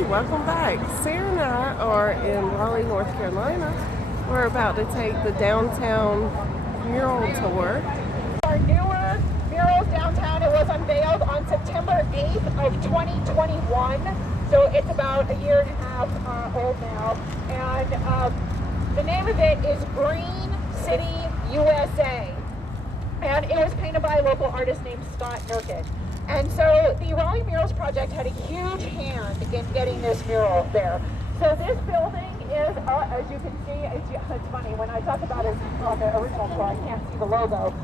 Hey, welcome back. Sarah and I are in Raleigh, North Carolina. We're about to take the downtown mural tour. Our newer murals downtown, it was unveiled on September 8th of 2021. So it's about a year and a half old now. And the name of it is Green City, USA. And it was painted by a local artist named Scott Nurkic. And so the Raleigh Murals Project had a huge hand in getting this mural there. So this building is, as you can see, it's funny, when I talk about it on the original tour, I can't see the logo.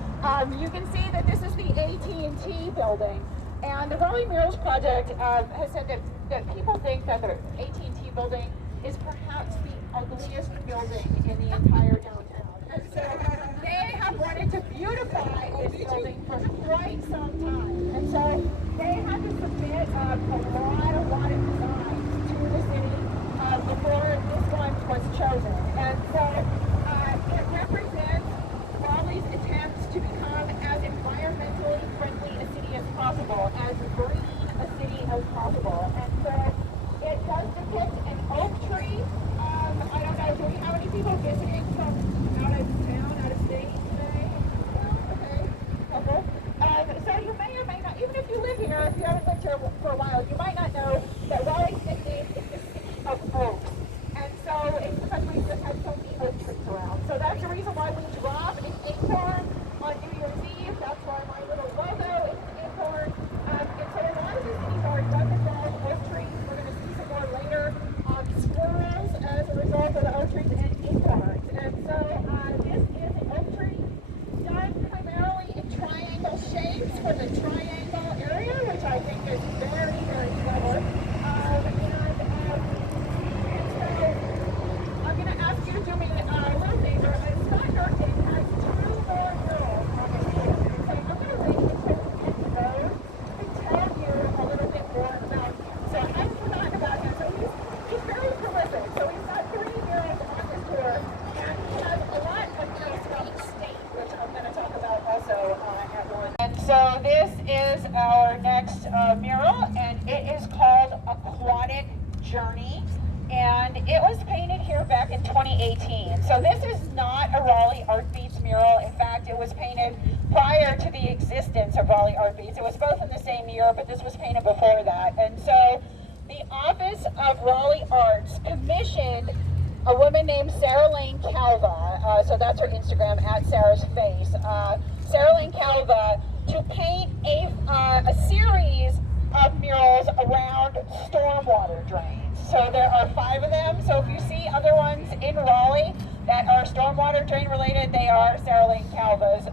You can see that this is the AT&T building. And the Raleigh Murals Project has said that people think that the AT&T building is perhaps the ugliest building in the entire downtown. And so they have wanted to beautify this building for quite some time. And so they had to submit a lot of designs to the city before this one was chosen. And so it represents Raleigh's attempts to become as environmentally friendly a city as possible, as green a city as possible. And so it does depict an oak tree. I don't know, do we have any people visiting from out of town, out of state today? Okay. So you may or may not, even if you live here, if you haven't lived here for a while, you might not know that Raleigh's nickname is the city of oaks. And so it's because we just had so many oak trees around. So that's the reason why we drop an acorn on New Year's Eve. That's why my little logo is an acorn. And so a lot of the cities are done involve oak trees. We're going to see some more later. Squirrels as a result of the oak trees and acorns. And so this is an oak tree done primarily in triangle shapes for the triangle area, which I think is very, very clever. And so I'm going to ask you to do me a little favor. Scott Nurkic has two more murals on his page. So I'm going to wait until we get to those and tell you a little bit more about him. So I haven't forgotten about him. So he's very prolific. So he's got 3 murals on this tour, and he has a lot of murals throughout the state, which I'm going to talk about also at one. And so this is our next mural, and it is called Aquatic Journey, and it was painted here back in 2018. So this is not a Raleigh Art Beats mural. In fact, it was painted prior to the existence of Raleigh Art Beats. It was both in the same year, but this was painted before that. And so the Office of Raleigh Arts commissioned a woman named Sarah Lane Calva, so that's her Instagram, at Sarah's Face, Sarah Lane Calva, to paint a series of murals around stormwater drains. So there are 5 of them. So if you see other ones in Raleigh that are stormwater drain related, they are Sarah Lane Calva's.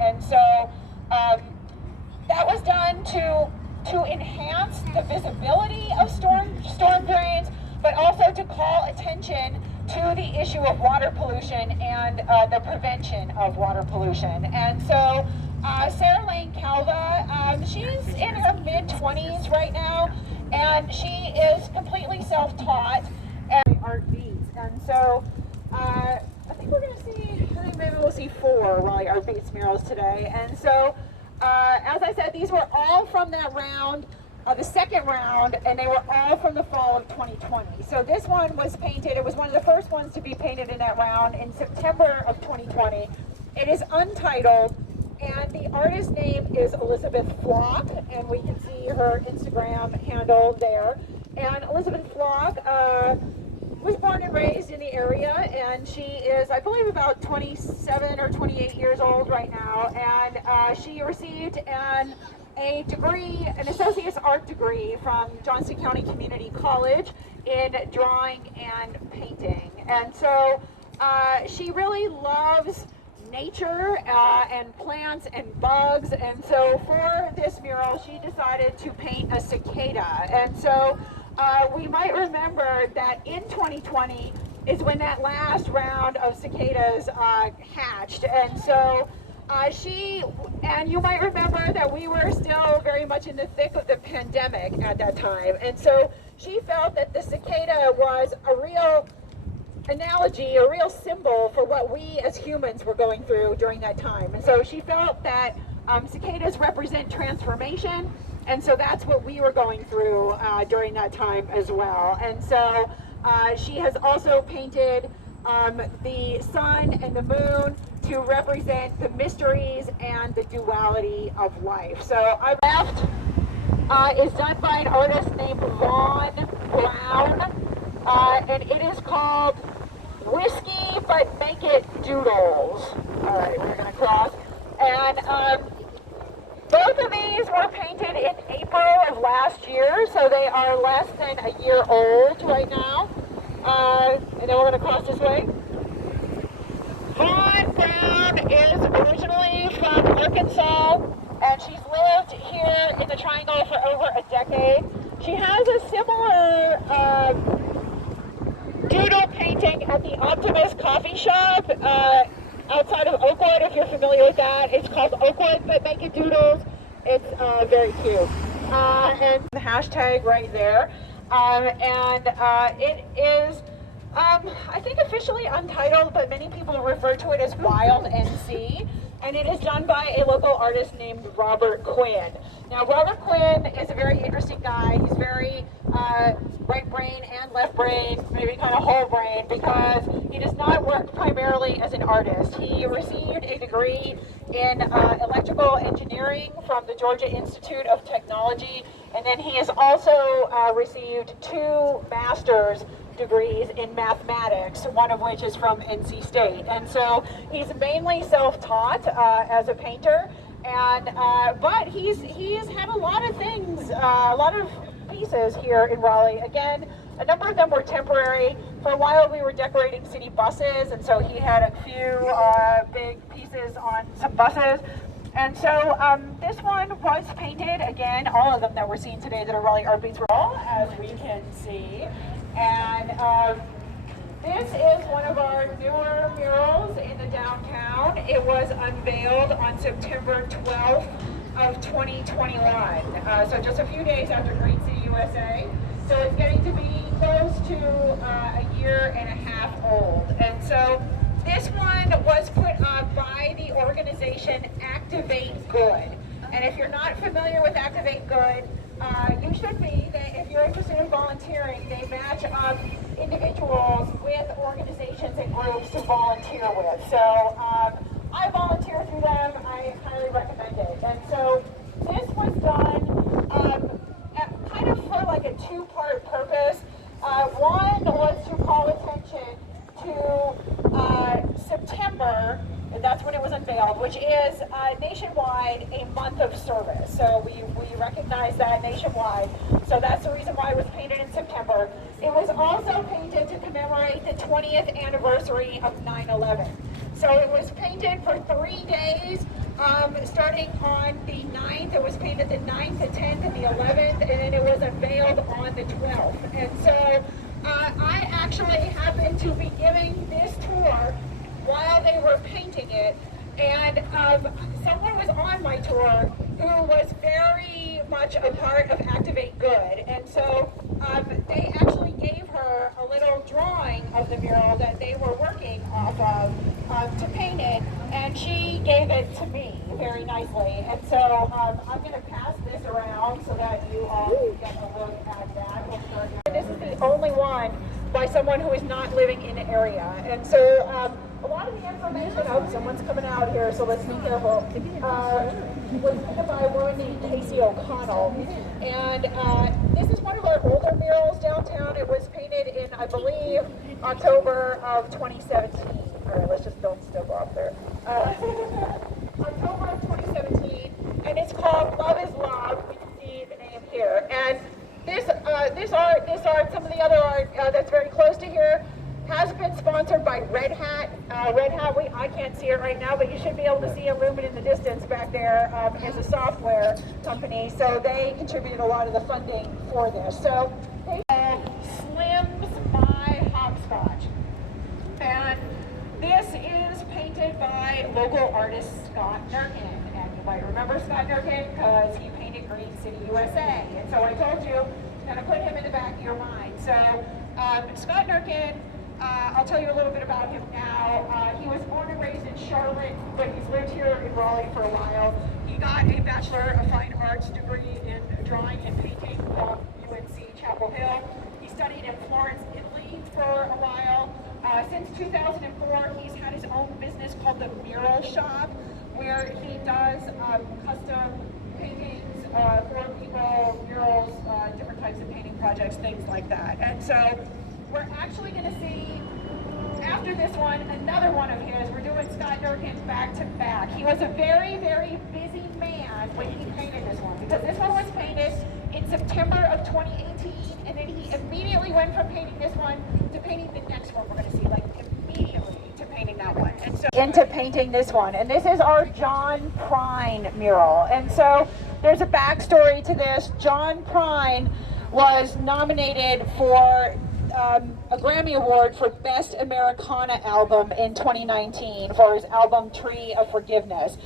And so that was done to enhance the visibility of storm drains, but also to call attention to the issue of water pollution and the prevention of water pollution. And so Sarah Lane Calva, she's in her mid-20s right now, and she is completely self-taught and Art Beats. And so I think we're going to see, I think maybe we'll see 4 Raleigh Art Beats murals today. And so as I said, these were all from that round, the second round, and they were all from the fall of 2020. So this one was painted, it was one of the first ones to be painted in that round in September of 2020. It is untitled, and the artist's name is Elizabeth Flock, and we can see her Instagram handle there. And Elizabeth Flock was born and raised in the area, and she is, I believe, about 27 or 28 years old right now, and she received a degree, an associate's art degree from Johnston County Community College in drawing and painting. And so she really loves nature and plants and bugs, and so for this mural she decided to paint a cicada. And so we might remember that in 2020 is when that last round of cicadas hatched, and so and you might remember that we were still very much in the thick of the pandemic at that time, and so she felt that the cicada was a real analogy, a real symbol for what we as humans were going through during that time. And so she felt that cicadas represent transformation, And so that's what we were going through during that time as well. And so she has also painted the sun and the moon to represent the mysteries and the duality of life. So I left is done by an artist named Vaughn Brown, and it is called Whiskey But Make It Doodles. All right, we're gonna cross. And both of these were painted in April of last year, so they are less than a year old right now. And then we're gonna cross this way. Vaughn Brown is originally from Arkansas, and she's lived here in the Triangle for over a decade. She has a similar doodle painting at the Optimist Coffee Shop outside of Oakwood, if you're familiar with that. It's called Oakwood But Make It Doodles. It's very cute. And the hashtag right there. It is, I think, officially untitled, but many people refer to it as Wild NC. And it is done by a local artist named Robert Quinn. Now, Robert Quinn is a very interesting guy. He's very right brain and left brain, maybe kind of whole brain, because he does not work primarily as an artist. He received a degree in electrical engineering from the Georgia Institute of Technology, and then he has also received 2 master's degrees in mathematics, one of which is from NC State. And so he's mainly self-taught as a painter, and but he's had a lot of things, a lot of pieces here in Raleigh. Again, a number of them were temporary. For a while we were decorating city buses, and so he had a few big pieces on some buses. And so this one was painted, again, all of them that we're seeing today that are Raleigh Art Beats were all, as we can see. And this is one of our newer murals in the downtown. It was unveiled on September 12th of 2021. So just a few days after Green City USA. So it's getting to be close to a year and a half old. And so this one was put up by the organization Activate Good. And if you're not familiar with Activate Good, you should be. If you're interested in volunteering, they match up individuals with organizations and groups to volunteer with. So I volunteer through them. I highly recommend it. And so this was done kind of for like a 2-part purpose. One was to call attention to September, and that's when it was unveiled, which is nationwide a month of service. So we recognize that nationwide. So that's the reason why it was painted in September. It was also painted to commemorate the 20th anniversary of 9/11. So it was painted for 3 days, starting on the 9th. It was painted the 9th, the 10th, and the 11th, and then it was unveiled on the 12th. And so I actually happened to be giving this tour while they were painting it, and someone was on my tour who was very much a part of Activate Good, and so they actually gave her a little drawing of the mural that they were working off of to paint it, and she gave it to me very nicely. And so I'm going to pass this around so that you all can get a look at that. We'll start here. This is the only one by someone who is not living in the area, and so a lot of the information, oh, someone's coming out here, so let's be careful, was painted by a woman named Casey O'Connell. And this is one of our older murals downtown. It was painted in, I believe, October of 2017. All right, let's just don't step off there. October of 2017, and it's called Love is Love. We can see the name here. And this art, some of the other art that's very close to here, has been sponsored by Red Hat. Red Hat, I can't see it right now, but you should be able to see Illumin in the distance back there as a software company. So they contributed a lot of the funding for this. So they Slim's My Hopscotch. And this is painted by local artist Scott Nurkin. And you might remember Scott Nurkin because he painted Green City USA. And so I told you to kind of put him in the back of your mind. So Scott Nurkin, I'll tell you a little bit about him now. He was born and raised in Charlotte, but he's lived here in Raleigh for a while. He got a Bachelor of Fine Arts degree in drawing and painting from UNC Chapel Hill. He studied in Florence, Italy for a while. Since 2004, he's had his own business called the Mural Shop, where he does custom paintings for people, murals, different types of painting projects, things like that. And so we're actually going to see, after this one, another one of his. We're doing Scott Durkin back to back. He was a very, very busy man when he painted this one, because this one was painted in September of 2018, and then he immediately went from painting this one to painting the next one we're going to see, like immediately to painting that one. And so into painting this one. And this is our John Prine mural. And so there's a backstory to this. John Prine was nominated for a Grammy Award for Best Americana Album in 2019 for his album Tree of Forgiveness.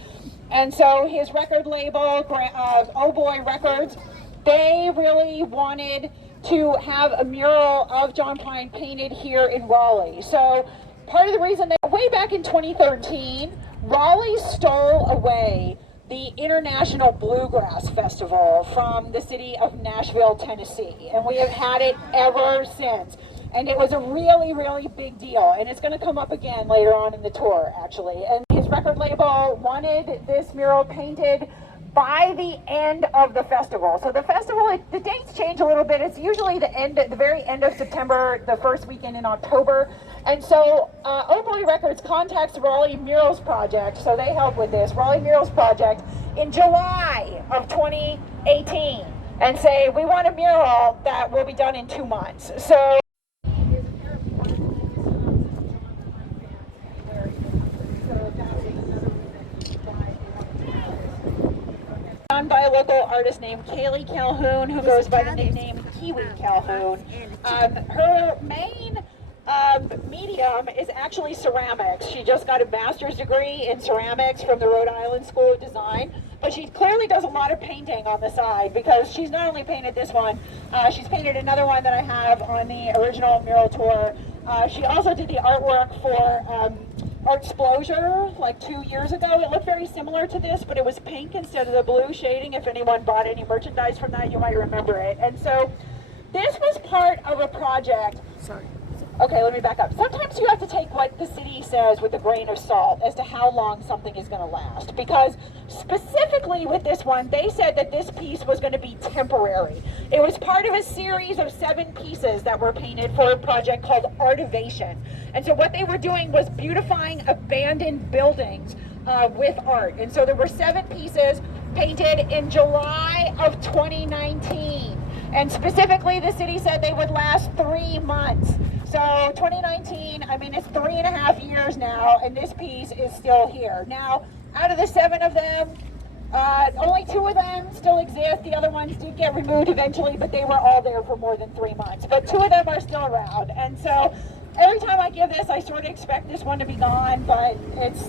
And so his record label, Oh Boy Records, they really wanted to have a mural of John Prine painted here in Raleigh. So part of the reason that way back in 2013, Raleigh stole away the International Bluegrass Festival from the city of Nashville, Tennessee. And we have had it ever since. And it was a really, really big deal. And it's going to come up again later on in the tour, actually. And his record label wanted this mural painted by the end of the festival. So the festival, the dates change a little bit. It's usually the very end of September, the first weekend in October. And so Oh Boy Records contacts Raleigh Murals Project, so they help with this, Raleigh Murals Project, in July of 2018, and say, we want a mural that will be done in 2 months. So done by a local artist named Kaylee Calhoun, who goes by the nickname Kiwi Calhoun. Her main medium is actually ceramics. She just got a master's degree in ceramics from the Rhode Island School of Design, but she clearly does a lot of painting on the side, because she's not only painted this one, she's painted another one that I have on the original mural tour. She also did the artwork for Artsplosion like 2 years ago. It looked very similar to this, but it was pink instead of the blue shading. If anyone bought any merchandise from that, you might remember it. And so this was part of a project. Sorry. Okay, let me back up. Sometimes you have to take what the city says with a grain of salt as to how long something is going to last. Because specifically with this one, they said that this piece was going to be temporary. It was part of a series of 7 pieces that were painted for a project called Artivation. And so what they were doing was beautifying abandoned buildings with art. And so there were 7 pieces painted in July of 2019. And specifically, the city said they would last 3 months. So 2019, I mean, it's 3.5 years now, and this piece is still here. Now, out of the 7 of them, only 2 of them still exist. The other ones did get removed eventually, but they were all there for more than 3 months. But 2 of them are still around. And so every time I give this, I sort of expect this one to be gone, but it's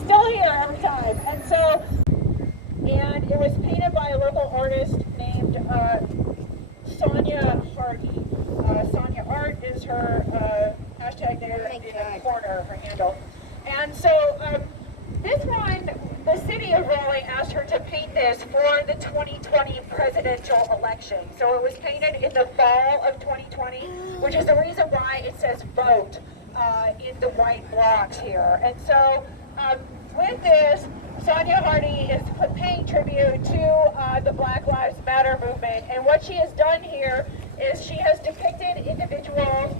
still here every time. And so, and it was painted by a local artist named Sonia Hardy. Sonia Art is her hashtag there in the corner, her handle. And so this one, the city of Raleigh asked her to paint this for the 2020 presidential election. So it was painted in the fall of 2020, which is the reason why it says vote in the white blocks here. And so with this, Sonia Hardy is paying tribute to the Black Lives Matter movement. And what she has done here is she has depicted individuals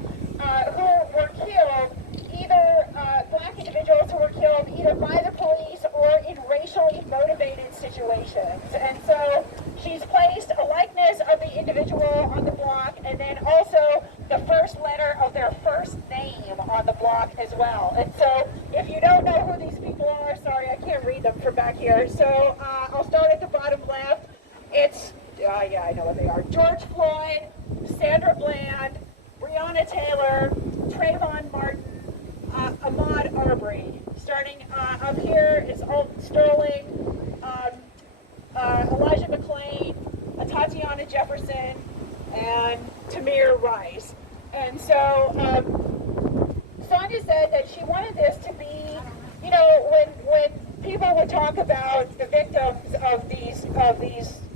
who were killed, either black individuals who were killed either by the police or in racially motivated situations. And so she's placed a likeness of the individual on the block, and then also the first letter of their first name on the block as well. And so if you don't know who these people are, sorry, I can't read them from back here. So I'll start at the bottom left. It's, yeah, I know what they are. George Floyd, Sandra Bland, Breonna Taylor, Trayvon Martin, Ahmaud Arbery. Starting up here is Alton Sterling, Elijah McClain, Tatiana Jefferson, and Tamir Rice. And so Sonia said that she wanted this to be, you know, when people would talk about the victims of these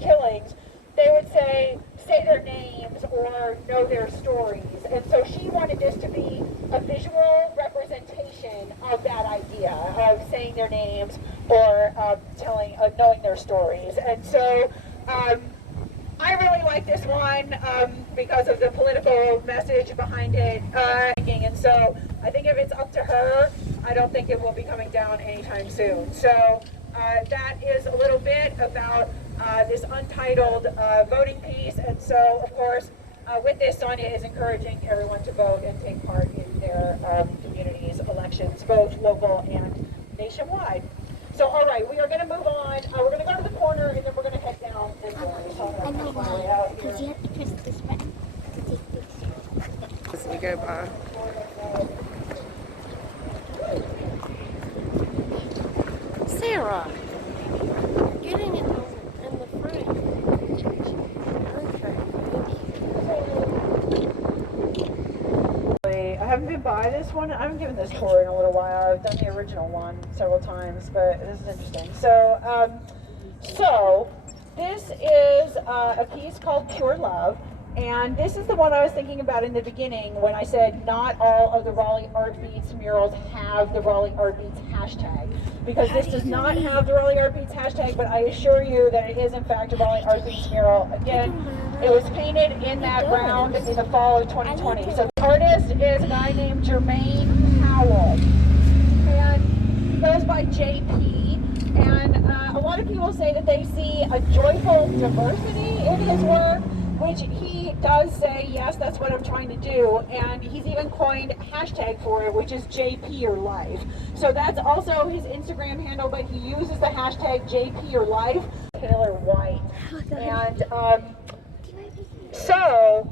killings, they would say their names or know their stories. And so she wanted this to be a visual representation of that idea of saying their names or knowing their stories. And so I really like this one because of the political message behind it. And so I think if it's up to her, I don't think it will be coming down anytime soon. So that is a little bit about this untitled voting piece. And so, of course, with this, Sonia is encouraging everyone to vote and take part in their community's elections, both local and nationwide. So, all right, we are going to move on. We're going to go to the corner, and then we're going to head down this way. I know why. Because you have to press this button to take pictures. As we go by. Sarah, getting in the front. Okay. I haven't been by this one. I haven't given this tour in a little while. I've done the original one several times, but this is interesting. So, this is a piece called Pure Love. And this is the one I was thinking about in the beginning when I said not all of the Raleigh Art Beats murals have the Raleigh Art Beats hashtag. Because this does not have the Raleigh Art Beats hashtag, but I assure you that it is in fact a Raleigh Art Beats mural. Again, it was painted in that ground in the fall of 2020. So the artist is a guy named Jermaine Powell. And he goes by JP. And a lot of people say that they see a joyful diversity in his work, which he does say, yes, that's what I'm trying to do. And he's even coined a hashtag for it, which is JP or Life. So that's also his Instagram handle, but he uses the hashtag JP or Life. Taylor White. And so,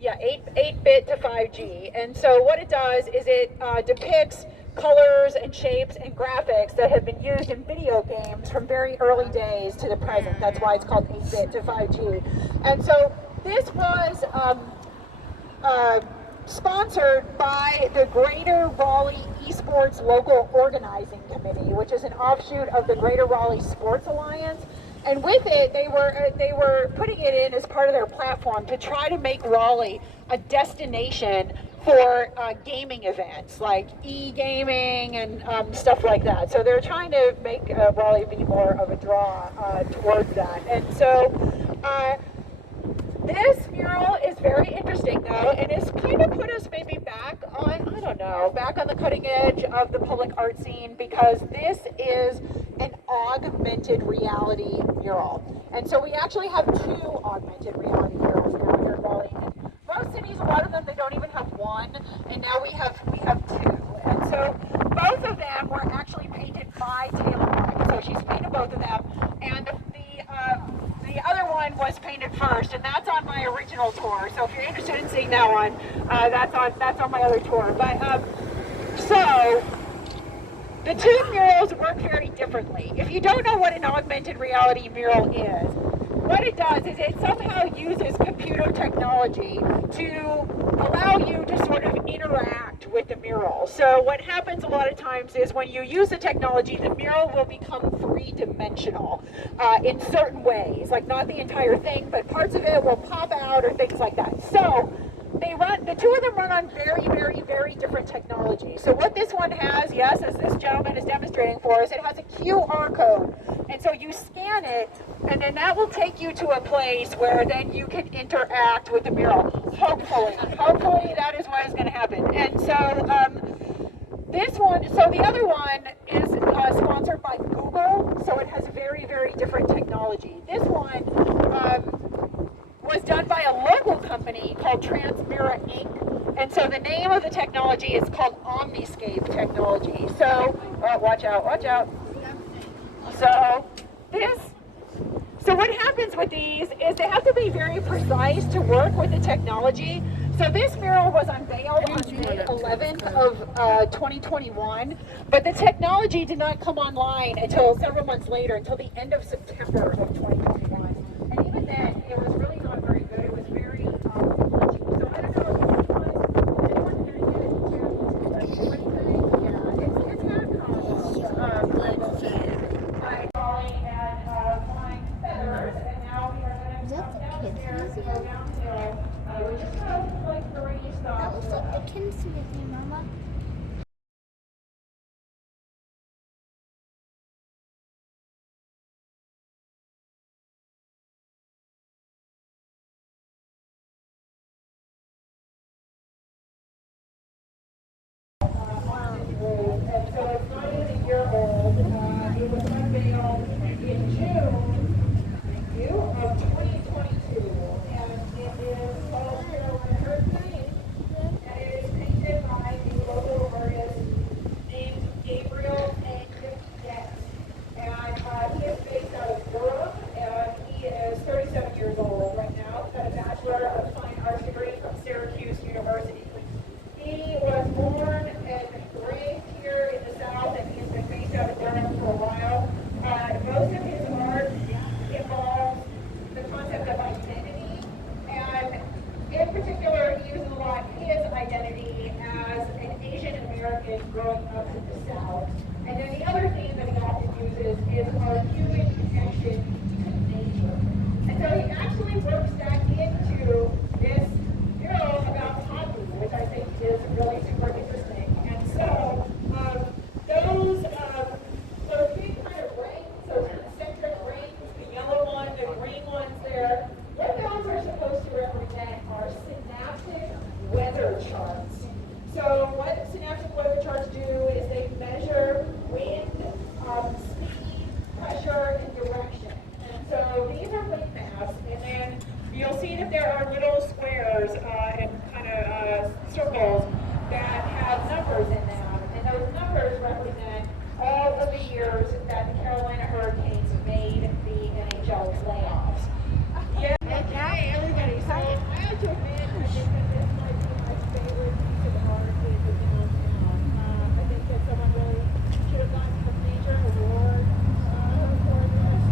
yeah, 8-bit to 5G. And so what it does is it depicts colors and shapes and graphics that have been used in video games from very early days to the present. That's why it's called 8-bit to 5G. And so this was sponsored by the Greater Raleigh Esports Local Organizing Committee, which is an offshoot of the Greater Raleigh Sports Alliance. And with it, they were putting it in as part of their platform to try to make Raleigh a destination for gaming events like e-gaming and stuff like that. So they're trying to make Raleigh be more of a draw towards that. And so this mural is very interesting though, and it's kind of put us maybe back on, I don't know, back on the cutting edge of the public art scene, because this is an augmented reality mural. And so we actually have 2 augmented reality murals now here in Raleigh. In most cities, a lot of them, they don't even have one, and now we have 2. And so both of them were actually painted by Taylor White. So she's painted both of them, and the other one was painted first, and that's on my original tour. So if you're interested in seeing that one, that's on my other tour. But so the 2 murals work very differently. If you don't know what an augmented reality mural is, what it does is it somehow uses computer technology to allow you to sort of interact with the mural. So what happens a lot of times is when you use the technology, the mural will become 3-dimensional in certain ways, like not the entire thing, but parts of it will pop out or things like that. So the 2 of them run on very, very, very different technology. So what this one has, yes, as this gentleman is demonstrating for us, it has a QR code. And so you scan it, and then that will take you to a place where then you can interact with the mural. Hopefully that is what is going to happen. And so the other one is sponsored by Google, so it has very, very different technology. This one was done by a local company called Transmira Inc. And so the name of the technology is called Omniscape technology. So, watch out. So what happens with these is they have to be very precise to work with the technology. So this mural was unveiled on May 11th of 2021, but the technology did not come online until several months later, until the end of September of 2021. And even then, it was really not very good. It was very glitchy. So I don't know if anyone here yet do anything? Yeah, it's not common. Flying feathers, and now we are going to downhill. We just have like 3 That stops was like left. the kids with me, Mama. And so it's not even a year old. It was unveiled in June, thank you, of 2022. And it is called Carolina Hurricane. And it is painted by a local artist named Gabriel A. Get. And he is based out of Durham, and he is 37 years old right now. He's got a Bachelor of Fine Arts degree from Syracuse University. He was born and raised here in the South, and he has been based out of Durham for a while. Most of his art involves the concept of identity, and in particular, he uses a lot his identity as an Asian American growing up in the South. And then the other theme that he often uses is our human connection to nature. And so he actually works that into this mural about poppy, which I think is really super interesting. And so those big kind of rings, those concentric rings, the yellow one, the green ones there, what those are supposed to represent are synaptic weather charts. So what synaptic weather charts do is they measure wind, speed, pressure, and direction. And so these are wind maps, and then you'll see that there are little squares and kind of circles that have numbers in them, and those numbers represent all of the years that the Carolina Hurricanes made the NHL playoffs. Yeah, okay, everybody. So I have to admit, I think that this might be my favorite piece of art in the downtown. I think that someone really should have gotten a major award for this.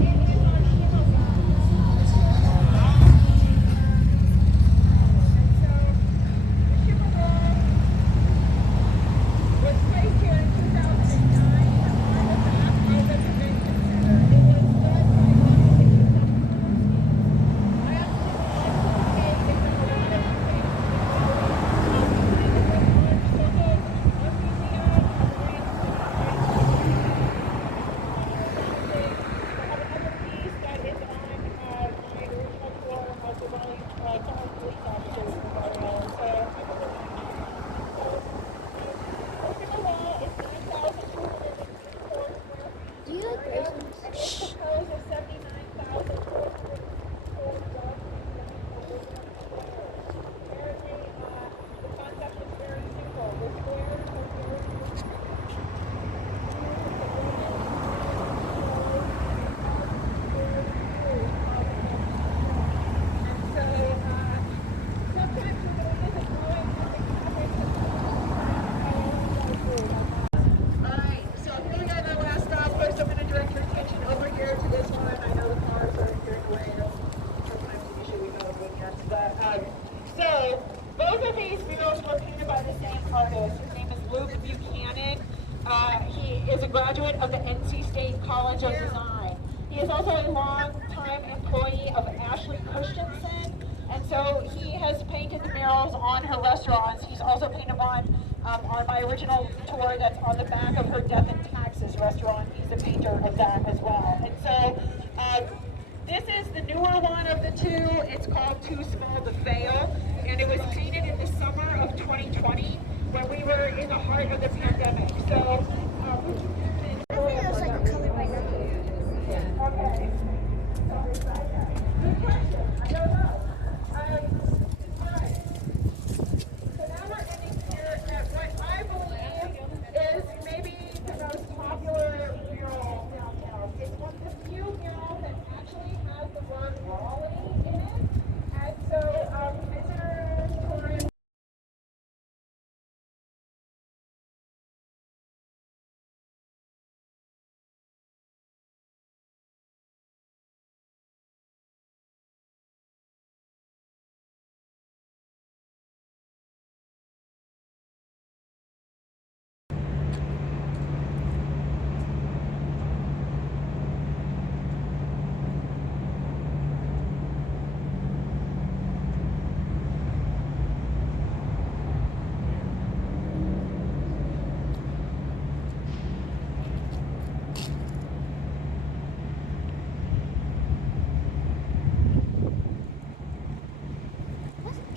It is on was placed here in 2009 on the back of the convention center. It was done by I actually like to say it's a lot of Do you like raisins? Alright, so here we got our last stop. First, I'm going to direct your attention over here to this one. I know the cars are getting away. Sometimes an issue we go over weekends. But, so, both of these murals were painted by the same artist. His name is Luke Buchanan. He is a graduate of the NC State College of Design. He is also a long-time employee of Ashley Christensen. And so he has painted the murals on her restaurants. He's also painted one on my original tour that's on the back of her Death and Taxes restaurant. He's a painter of that as well. And so this is the newer one of the two. It's called Too Small to Fail. And it was painted in the summer of 2020 when we were in the heart of the pandemic. So I think it was like a color right now. okay. Good question. I don't know.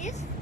Is